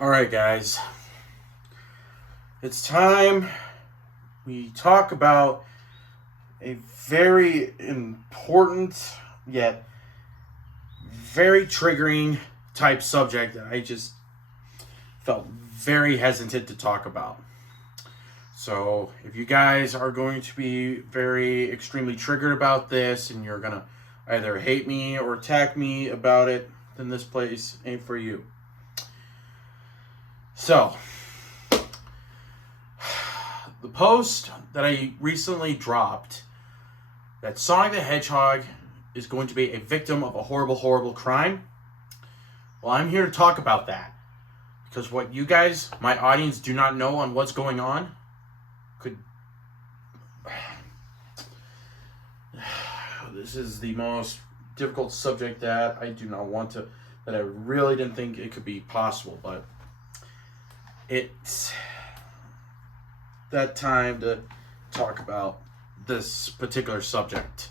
Alright, guys. It's time we talk about a very important yet very triggering type subject that I just felt very hesitant to talk about. So, if you guys are going to be very extremely triggered about this and you're going to either hate me or attack me about it, then this place ain't for you. So, the post that I recently dropped that Sonic the Hedgehog is going to be a victim of a horrible, horrible crime. Well, I'm here to talk about that. Because what you guys, my audience, do not know on what's going on could... This is the most difficult subject that I do not want to... that I really didn't think it could be possible, but... It's that time to talk about this particular subject.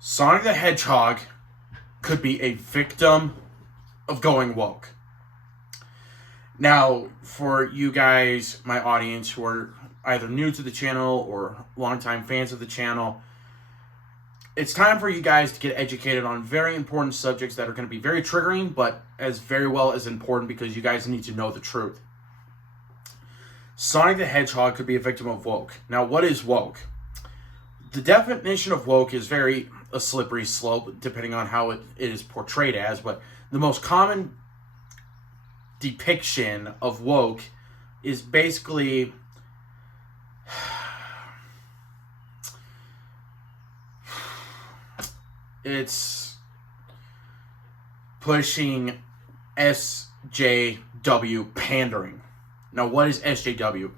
Sonic the Hedgehog could be a victim of going woke. Now, for you guys, my audience, who are either new to the channel or longtime fans of the channel, it's time for you guys to get educated on very important subjects that are going to be very triggering, but as very well as important because you guys need to know the truth. Sonic the Hedgehog could be a victim of woke. Now, what is woke? The definition of woke is very a slippery slope, depending on how it is portrayed as, but the most common depiction of woke is basically it's pushing SJW pandering. Now, what is SJW?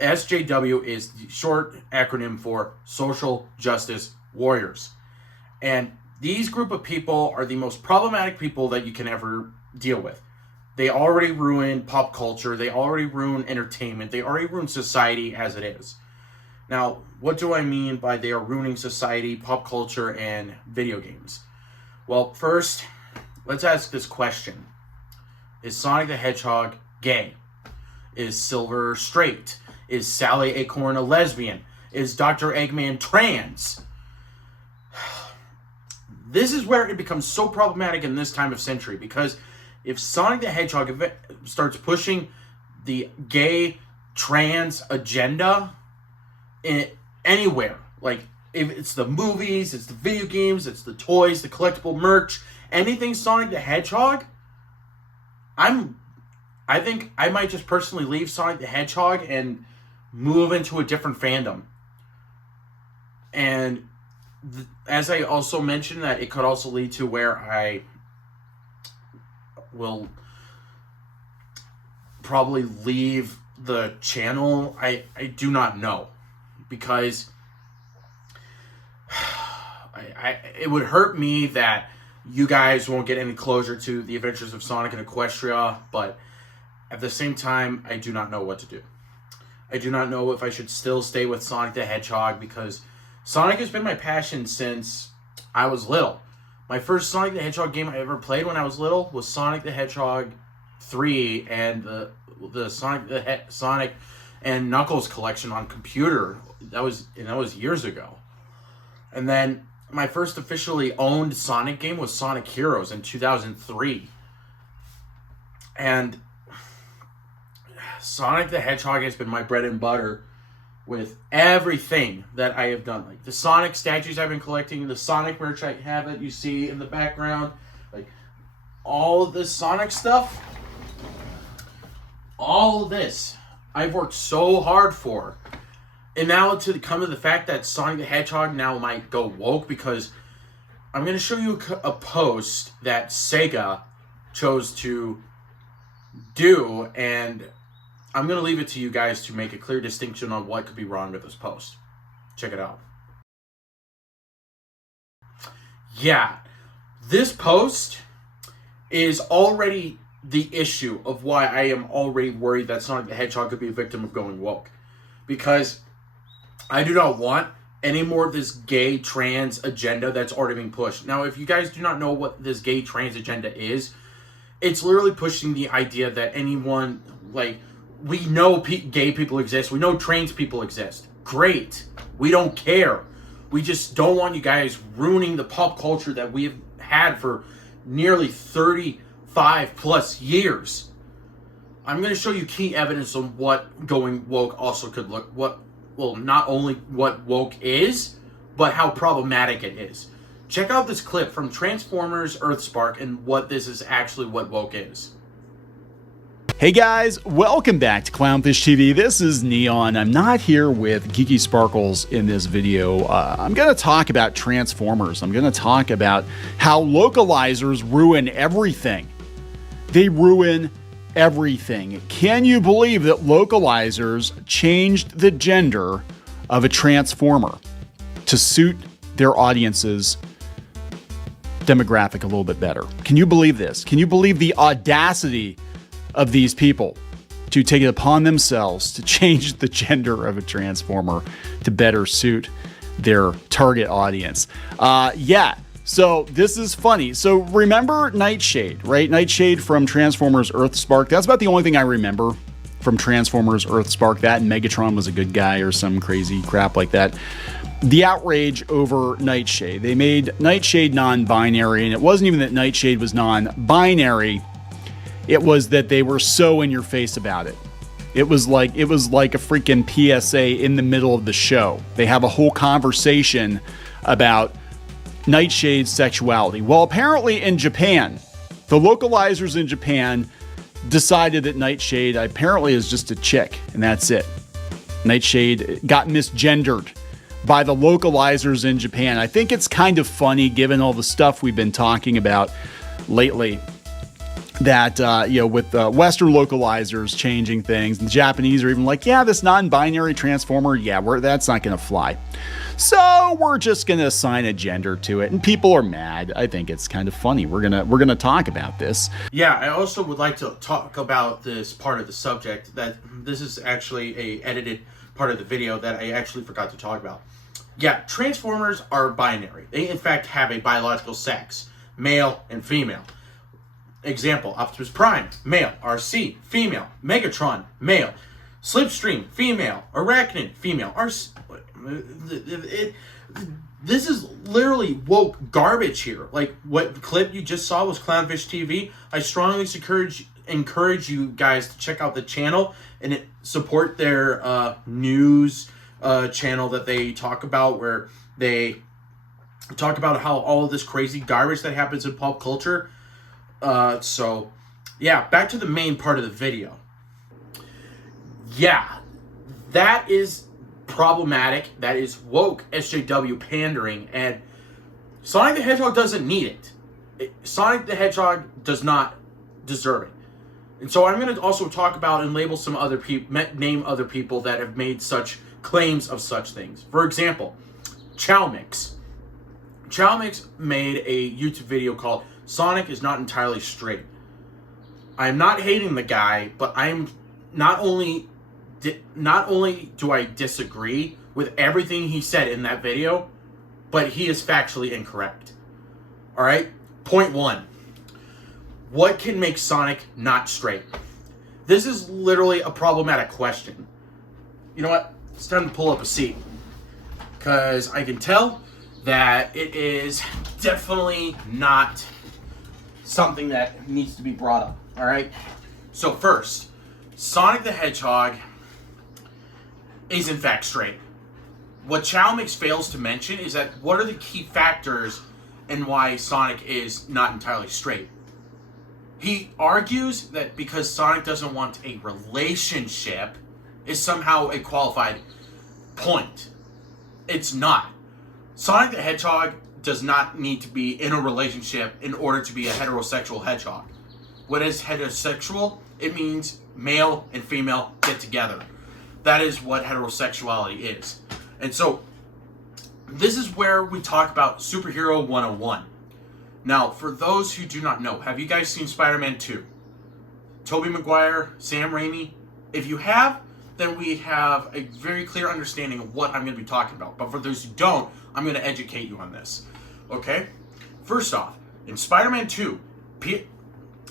SJW is the short acronym for Social Justice Warriors. And these group of people are the most problematic people that you can ever deal with. They already ruin pop culture. They already ruin entertainment. They already ruin society as it is. Now, what do I mean by they are ruining society, pop culture, and video games? Well, first, let's ask this question. Is Sonic the Hedgehog gay? Is Silver straight? Is Sally Acorn a lesbian? Is Dr. Eggman trans? This is where it becomes so problematic in this time of century, because if Sonic the Hedgehog starts pushing the gay trans agenda anywhere, like if it's the movies, it's the video games, it's the toys, the collectible merch, anything Sonic the Hedgehog, I think I might just personally leave Sonic the Hedgehog and move into a different fandom. And as I also mentioned, that it could also lead to where I will probably leave the channel. I do not know, because it would hurt me that you guys won't get any closure to the adventures of Sonic and Equestria, but at the same time, I do not know what to do. I do not know if I should still stay with Sonic the Hedgehog, because Sonic has been my passion since I was little. My first Sonic the Hedgehog game I ever played when I was little was Sonic the Hedgehog 3 and the Sonic and Knuckles collection on computer. That was years ago. And then my first officially owned Sonic game was Sonic Heroes in 2003. And Sonic the Hedgehog has been my bread and butter with everything that I have done. Like the Sonic statues I've been collecting, the Sonic merch I have that you see in the background, like all of this Sonic stuff, all of this I've worked so hard for. And now to come to the fact that Sonic the Hedgehog now might go woke, because I'm going to show you a post that Sega chose to do, and I'm going to leave it to you guys to make a clear distinction on what could be wrong with this post. Check it out. Yeah, this post is already the issue of why I am already worried that Sonic the Hedgehog could be a victim of going woke. Because I do not want any more of this gay trans agenda that's already being pushed. Now, if you guys do not know what this gay trans agenda is, It's literally pushing the idea that anyone, like, we know gay people exist. We know trans people exist. Great. We don't care. We just don't want you guys ruining the pop culture that we've had for nearly 35 plus years. I'm going to show you key evidence on what going woke also could look, not only what woke is, but how problematic it is. Check out this clip from Transformers Earthspark and what this is actually what woke is. Hey guys, welcome back to Clownfish TV. This is Neon. I'm not here with Geeky Sparkles in this video. I'm going to talk about Transformers. I'm going to talk about how localizers ruin everything. They ruin everything. Can you believe that localizers changed the gender of a Transformer to suit their audience's demographic a little bit better? Can you believe this? Can you believe the audacity of these people to take it upon themselves to change the gender of a Transformer to better suit their target audience? So this is funny. So remember Nightshade, right? Nightshade from Transformers Earthspark. That's about the only thing I remember from Transformers Earthspark. That and Megatron was a good guy or some crazy crap like that. The outrage over Nightshade. They made Nightshade non-binary, and it wasn't even that Nightshade was non-binary. It was that they were so in your face about it. It was like a freaking PSA in the middle of the show. They have a whole conversation about Nightshade's sexuality. Well, apparently in Japan, the localizers in Japan decided that Nightshade apparently is just a chick, and that's it. Nightshade got misgendered by the localizers in Japan. I think it's kind of funny given all the stuff we've been talking about lately, that with Western localizers changing things, and the Japanese are even like, yeah, this non-binary Transformer, that's not going to fly. So we're just going to assign a gender to it, and people are mad. I think it's kind of funny. We're gonna talk about this. Yeah, I also would like to talk about this part of the subject. That this is actually a edited part of the video that I actually forgot to talk about. Yeah, Transformers are binary. They in fact have a biological sex, male and female. Example, Optimus Prime, male. RC, female. Megatron, male. Slipstream, female. Arachnid, female. This is literally woke garbage here. Like, what clip you just saw was Clownfish TV. I strongly encourage you guys to check out the channel and support their news channel that they talk about, where they talk about how all of this crazy garbage that happens in pop culture. So yeah, back to the main part of the video. Yeah, that is problematic. That is woke SJW pandering, and Sonic the Hedgehog doesn't need it. Sonic the Hedgehog does not deserve it. And so I'm going to also talk about and label some other people, name other people that have made such claims of such things. For example, Chowmix. Chowmix made a YouTube video called Sonic is Not Entirely Straight. I'm not hating the guy, but I'm not only do I disagree with everything he said in that video, but he is factually incorrect. All right? Point one. What can make Sonic not straight? This is literally a problematic question. You know what? It's time to pull up a seat, because I can tell that it is definitely not something that needs to be brought up. All right? So first, Sonic the Hedgehog is in fact straight. What Chowmix fails to mention is that what are the key factors and why Sonic is not entirely straight. He argues that because Sonic doesn't want a relationship is somehow a qualified point. It's not. Sonic the Hedgehog does not need to be in a relationship in order to be a heterosexual hedgehog. What is heterosexual? It means male and female get together. That is what heterosexuality is. And so, this is where we talk about Superhero 101. Now, for those who do not know, have you guys seen Spider-Man 2? Tobey Maguire, Sam Raimi? If you have, then we have a very clear understanding of what I'm going to be talking about. But for those who don't, I'm going to educate you on this. Okay? First off, in Spider-Man 2,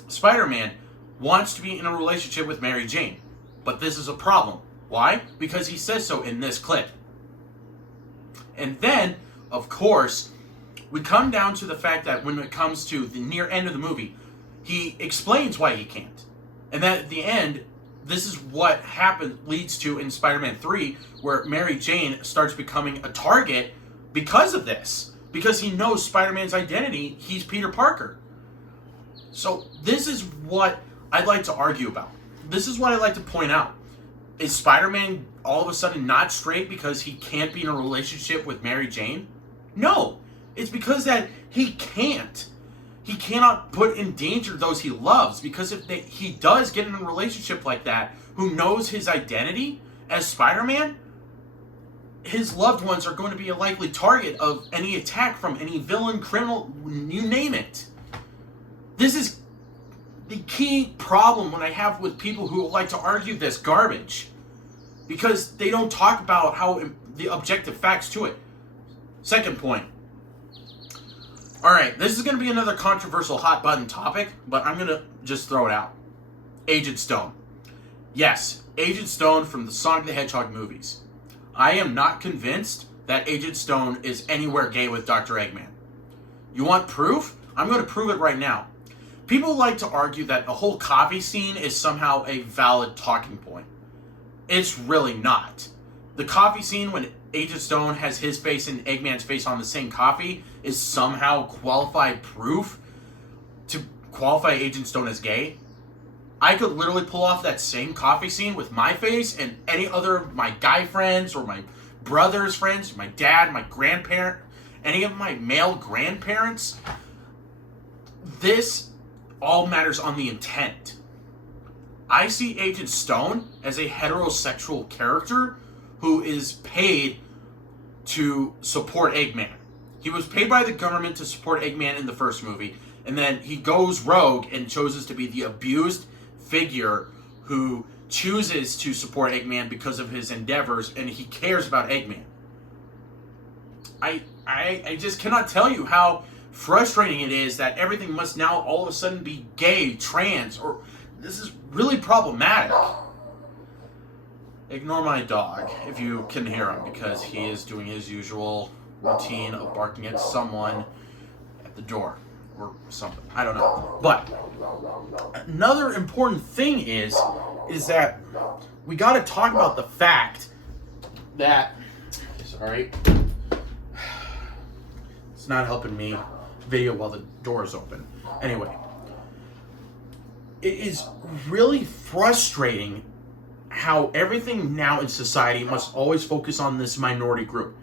Spider-Man wants to be in a relationship with Mary Jane, but this is a problem. Why? Because he says so in this clip. And then, of course, we come down to the fact that when it comes to the near end of the movie, he explains why he can't. And then at the end, this is what leads to in Spider-Man 3, where Mary Jane starts becoming a target because of this. Because he knows Spider-Man's identity, he's Peter Parker. So this is what I'd like to argue about. This is what I'd like to point out. Is Spider-Man all of a sudden not straight because he can't be in a relationship with Mary Jane? No. It's because that he can't. He cannot put in danger those he loves, because if he does get in a relationship like that, who knows his identity as Spider-Man, his loved ones are going to be a likely target of any attack from any villain, criminal, you name it. This is the key problem when I have with people who like to argue this garbage, because they don't talk about how the objective facts to it. Second point. Alright, this is going to be another controversial hot button topic, but I'm going to just throw it out. Agent Stone. Yes, Agent Stone from the Sonic the Hedgehog movies. I am not convinced that Agent Stone is anywhere gay with Dr. Eggman. You want proof? I'm going to prove it right now. People like to argue that the whole coffee scene is somehow a valid talking point. It's really not. The coffee scene when Agent Stone has his face and Eggman's face on the same coffee is somehow qualified proof to qualify Agent Stone as gay. I could literally pull off that same coffee scene with my face and any other of my guy friends or my brother's friends, my dad, my grandparent, any of my male grandparents. This all matters on the intent. I see Agent Stone as a heterosexual character who is paid to support Eggman. He was paid by the government to support Eggman in the first movie, and then he goes rogue and chooses to be the abused figure who chooses to support Eggman because of his endeavors, and he cares about Eggman. I just cannot tell you how frustrating it is that everything must now all of a sudden be gay, trans, or this is really problematic. Ignore my dog if you can hear him, because he is doing his usual routine of barking at someone at the door or something. I don't know. But another important thing is that we got to talk about the fact that, sorry, it's not helping me video while the door is open. Anyway, it is really frustrating how everything now in society must always focus on this minority group.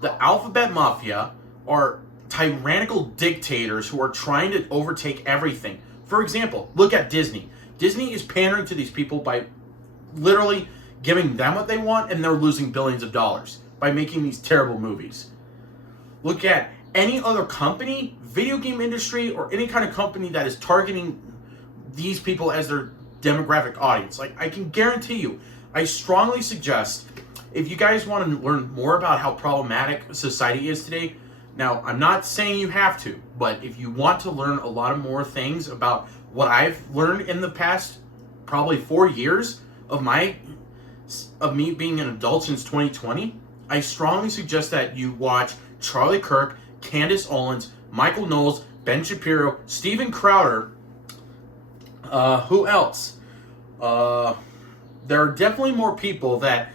The alphabet mafia are tyrannical dictators who are trying to overtake everything. For example, look at Disney. Disney is pandering to these people by literally giving them what they want, and they're losing billions of dollars by making these terrible movies. Look at any other company, video game industry, or any kind of company that is targeting these people as their demographic audience. Like, I can guarantee you, I strongly suggest, if you guys want to learn more about how problematic society is today, now, I'm not saying you have to, but if you want to learn a lot of more things about what I've learned in the past probably 4 years of me being an adult since 2020, I strongly suggest that you watch Charlie Kirk, Candace Owens, Michael Knowles, Ben Shapiro, Steven Crowder. Who else? There are definitely more people that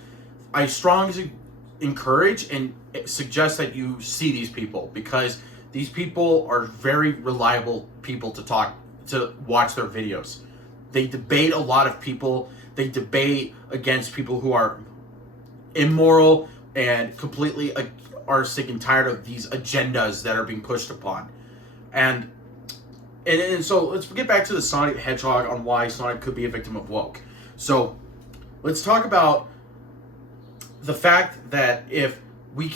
I strongly encourage and suggest that you see these people, because these people are very reliable people to watch their videos. They debate a lot of people. They debate against people who are immoral and completely are sick and tired of these agendas that are being pushed upon. And so let's get back to the Sonic the Hedgehog on why Sonic could be a victim of woke. So let's talk about the fact that if we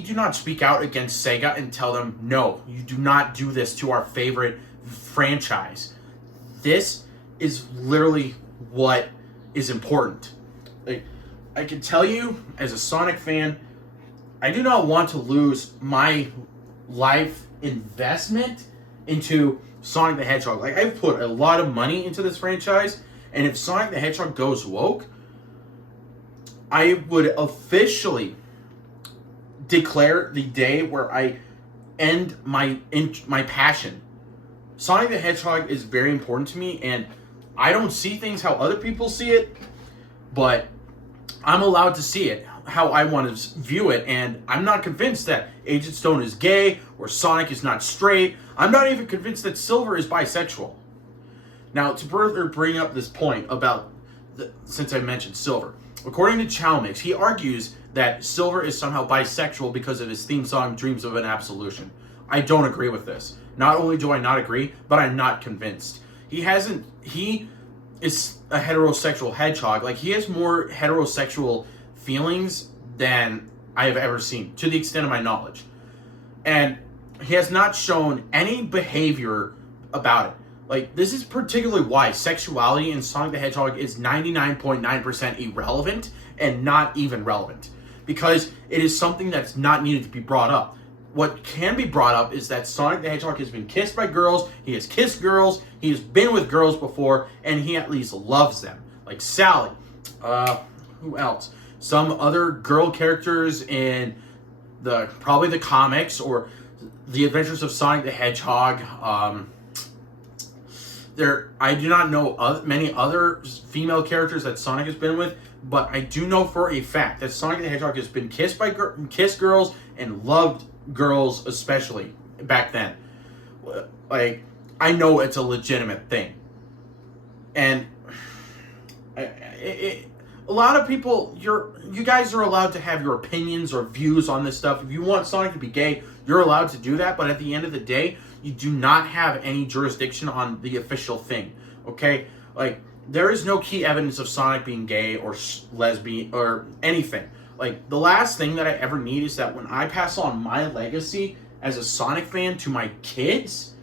do not speak out against Sega and tell them, no, you do not do this to our favorite franchise, this is literally what is important. Like, I can tell you, as a Sonic fan, I do not want to lose my life investment into Sonic the Hedgehog. Like, I've put a lot of money into this franchise, and if Sonic the Hedgehog goes woke, I would officially declare the day where I end my passion. Sonic the Hedgehog is very important to me, and I don't see things how other people see it, but I'm allowed to see it how I want to view it, and I'm not convinced that Agent Stone is gay or Sonic is not straight. I'm not even convinced that Silver is bisexual. Now, to further bring up this point about, since I mentioned Silver, according to Chalmix, he argues that Silver is somehow bisexual because of his theme song, Dreams of an Absolution. I don't agree with this. Not only do I not agree, but I'm not convinced. He is a heterosexual hedgehog. Like, he has more heterosexual feelings than I have ever seen, to the extent of my knowledge. And he has not shown any behavior about it. Like, this is particularly why sexuality in Sonic the Hedgehog is 99.9% irrelevant and not even relevant. Because it is something that's not needed to be brought up. What can be brought up is that Sonic the Hedgehog has been kissed by girls, he has kissed girls, he has been with girls before, and he at least loves them. Like Sally. Who else? Some other girl characters in probably the comics or the Adventures of Sonic the Hedgehog. I do not know many other female characters that Sonic has been with, but I do know for a fact that Sonic the Hedgehog has been kissed girls and loved girls, especially back then. Like, I know it's a legitimate thing, and a lot of people, you guys are allowed to have your opinions or views on this stuff. If you want Sonic to be gay, you're allowed to do that, but at the end of the day, you do not have any jurisdiction on the official thing, okay? Like, there is no key evidence of Sonic being gay or lesbian or anything. Like, the last thing that I ever need is that when I pass on my legacy as a Sonic fan to my kids,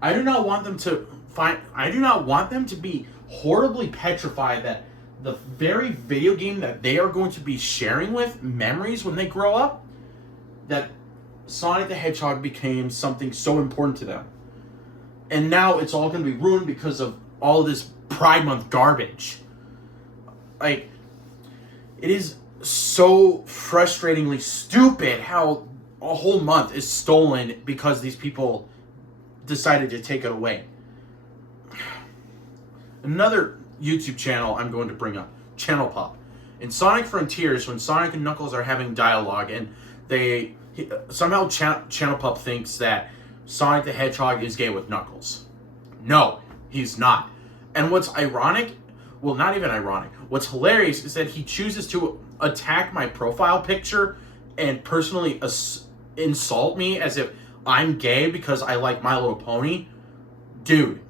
I do not want them to be horribly petrified that the very video game that they are going to be sharing with memories when they grow up, that Sonic the Hedgehog became something so important to them. And now it's all going to be ruined because of all this Pride Month garbage. Like, it is so frustratingly stupid how a whole month is stolen because these people decided to take it away. Another YouTube channel I'm going to bring up, Channel Pop. In Sonic Frontiers, when Sonic and Knuckles are having dialogue, and somehow Channel Pop thinks that Sonic the Hedgehog is gay with Knuckles. No, he's not. And what's ironic, well, not even ironic, what's hilarious is that he chooses to attack my profile picture and personally insult me as if I'm gay because I like My Little Pony. Dude,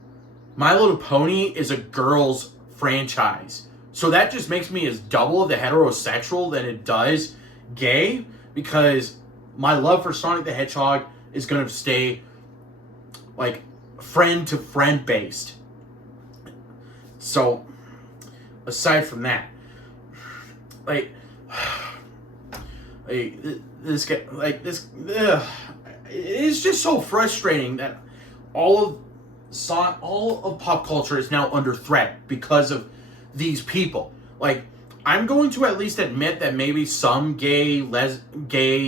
My Little Pony is a girl's franchise. So that just makes me as double the heterosexual than it does gay, because my love for Sonic the Hedgehog is going to stay, like, friend to friend based. So, aside from that, it's just so frustrating that all of pop culture is now under threat because of these people. Like, I'm going to at least admit that maybe some gay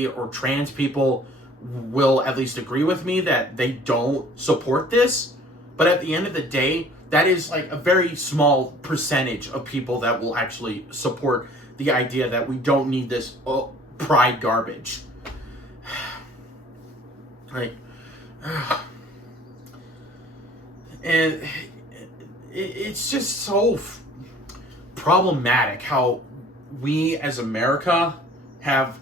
or trans people will at least agree with me that they don't support this. But at the end of the day, that is like a very small percentage of people that will actually support the idea that we don't need this pride garbage. Like, and it's just so problematic how we as America have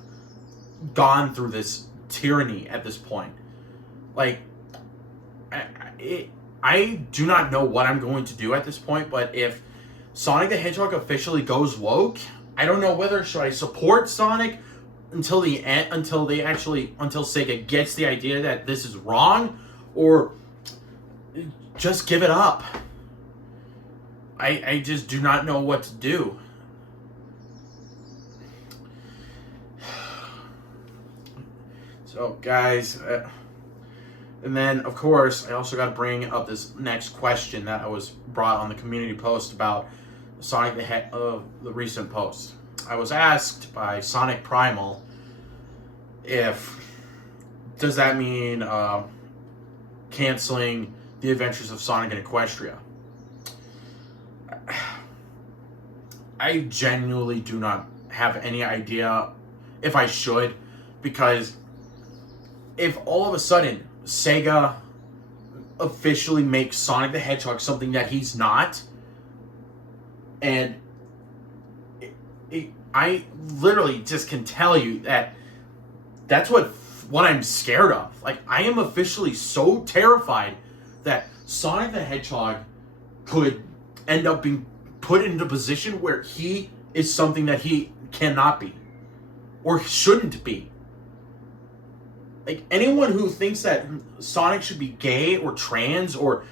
gone through this tyranny at this point. Like, I do not know what I'm going to do at this point, but if Sonic the Hedgehog officially goes woke, I don't know whether should I support Sonic until the end, until Sega gets the idea that this is wrong, or just give it up. I just do not know what to do. So, guys, And then, of course, I also got to bring up this next question that I was brought on the community post about Sonic the recent post. I was asked by Sonic Primal does that mean canceling the Adventures of Sonic and Equestria? I genuinely do not have any idea if I should, because if all of a sudden Sega officially makes Sonic the Hedgehog something that he's not, and I literally just can tell you that that's what I'm scared of. Like, I am officially so terrified that Sonic the Hedgehog could end up being put into a position where he is something that he cannot be or shouldn't be. Like, anyone who thinks that Sonic should be gay or trans or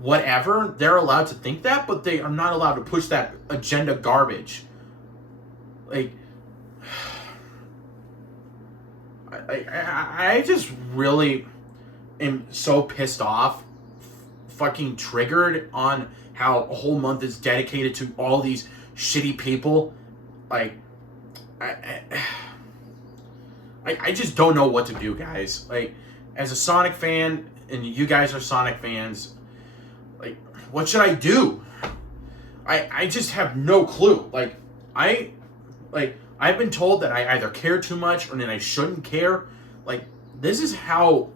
whatever, they're allowed to think that, but they are not allowed to push that agenda garbage. Like, I just really am so pissed off, fucking triggered on how a whole month is dedicated to all these shitty people. Like, I just don't know what to do, guys. Like, as a Sonic fan, and you guys are Sonic fans, like, what should I do? I just have no clue. I've been told that I either care too much or that I shouldn't care. Like, this is how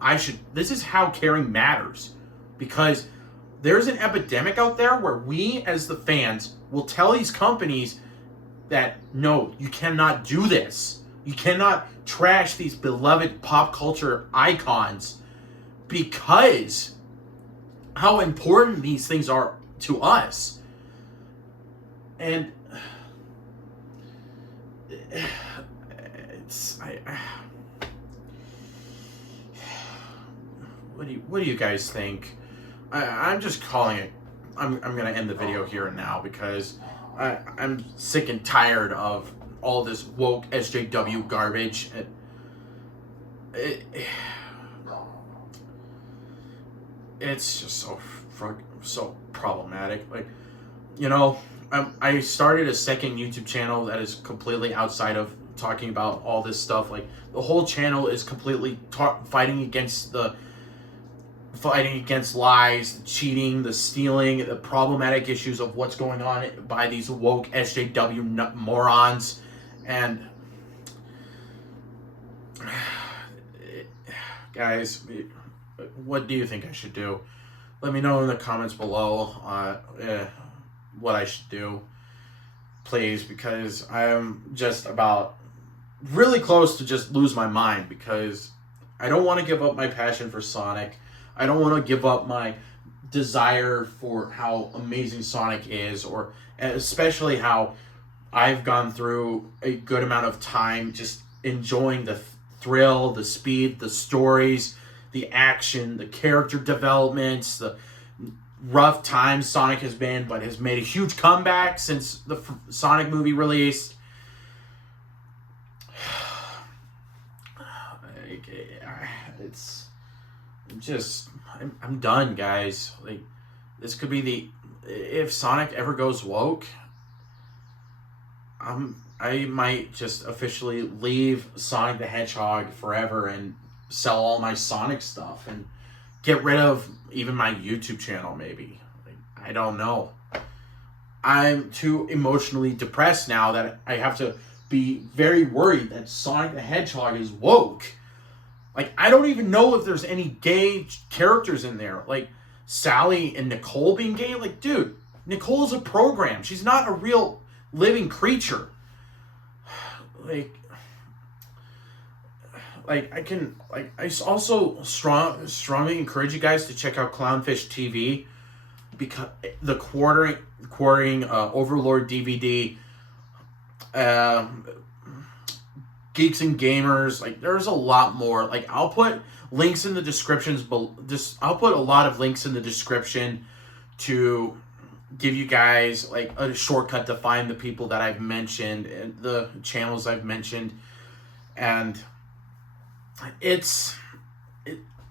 caring matters. Because there's an epidemic out there where we, as the fans, will tell these companies that, no, you cannot do this. You cannot trash these beloved pop culture icons because how important these things are to us. And what do you guys think? I'm just calling it. I'm gonna end the video here and now because I'm sick and tired of all this woke SJW garbage. It's just so problematic. Like, you know, I started a second YouTube channel that is completely outside of talking about all this stuff. Like, the whole channel is completely fighting against lies, the cheating, the stealing, the problematic issues of what's going on by these woke SJW morons. And guys, what do you think I should do? Let me know in the comments below what I should do, please, because I'm just about really close to just lose my mind, because I don't want to give up my passion for Sonic. I don't want to give up my desire for how amazing Sonic is, or especially how I've gone through a good amount of time just enjoying the thrill, the speed, the stories, the action, the character developments, the rough times Sonic has been, but has made a huge comeback since the Sonic movie released. I'm done, guys. Like, this could be if Sonic ever goes woke, I might just officially leave Sonic the Hedgehog forever and sell all my Sonic stuff and get rid of even my YouTube channel, maybe. Like, I don't know. I'm too emotionally depressed now that I have to be very worried that Sonic the Hedgehog is woke. Like, I don't even know if there's any gay characters in there. Like, Sally and Nicole being gay. Like, dude, Nicole's a program. She's not a real living creature. I also strongly encourage you guys to check out Clownfish TV, because the quartering Overlord DVD, Geeks and Gamers, like, there's a lot more. Like, I'll put links in the descriptions, I'll put a lot of links in the description to give you guys, like, a shortcut to find the people that I've mentioned and the channels I've mentioned. And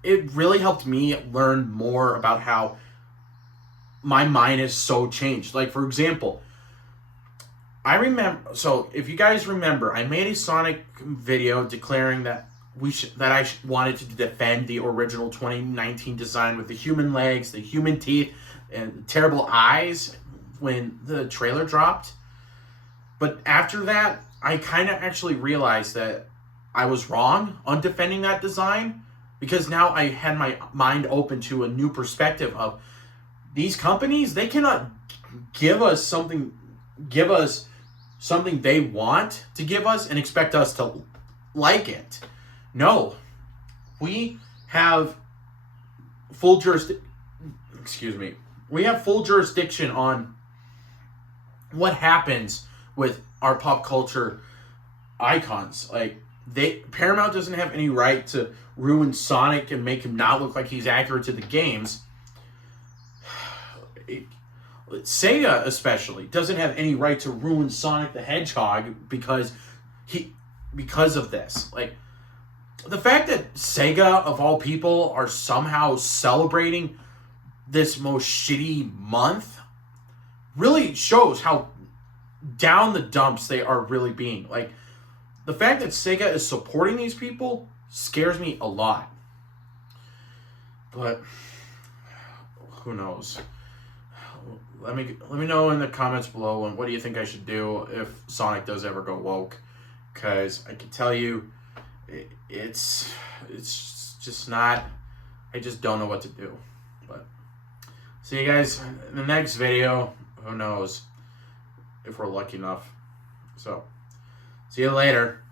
it really helped me learn more about how my mind is so changed. Like, for example, I remember, so if you guys remember, I made a Sonic video declaring that I wanted to defend the original 2019 design with the human legs, the human teeth, and the terrible eyes when the trailer dropped. But after that, I kind of actually realized that I was wrong on defending that design, because now I had my mind open to a new perspective of these companies. They cannot give us something they want to give us and expect us to like it. No, we have full jurisdiction on what happens with our pop culture icons. Like, Paramount doesn't have any right to ruin Sonic and make him not look like he's accurate to the games. Sega especially doesn't have any right to ruin Sonic the Hedgehog because of this. Like, the fact that Sega of all people are somehow celebrating this most shitty month really shows how down the dumps they are really being. Like, the fact that Sega is supporting these people scares me a lot. But who knows? Let me know in the comments below, and what do you think I should do if Sonic does ever go woke? Because I can tell you, it's just not. I just don't know what to do. But see you guys in the next video. Who knows if we're lucky enough? So see you later.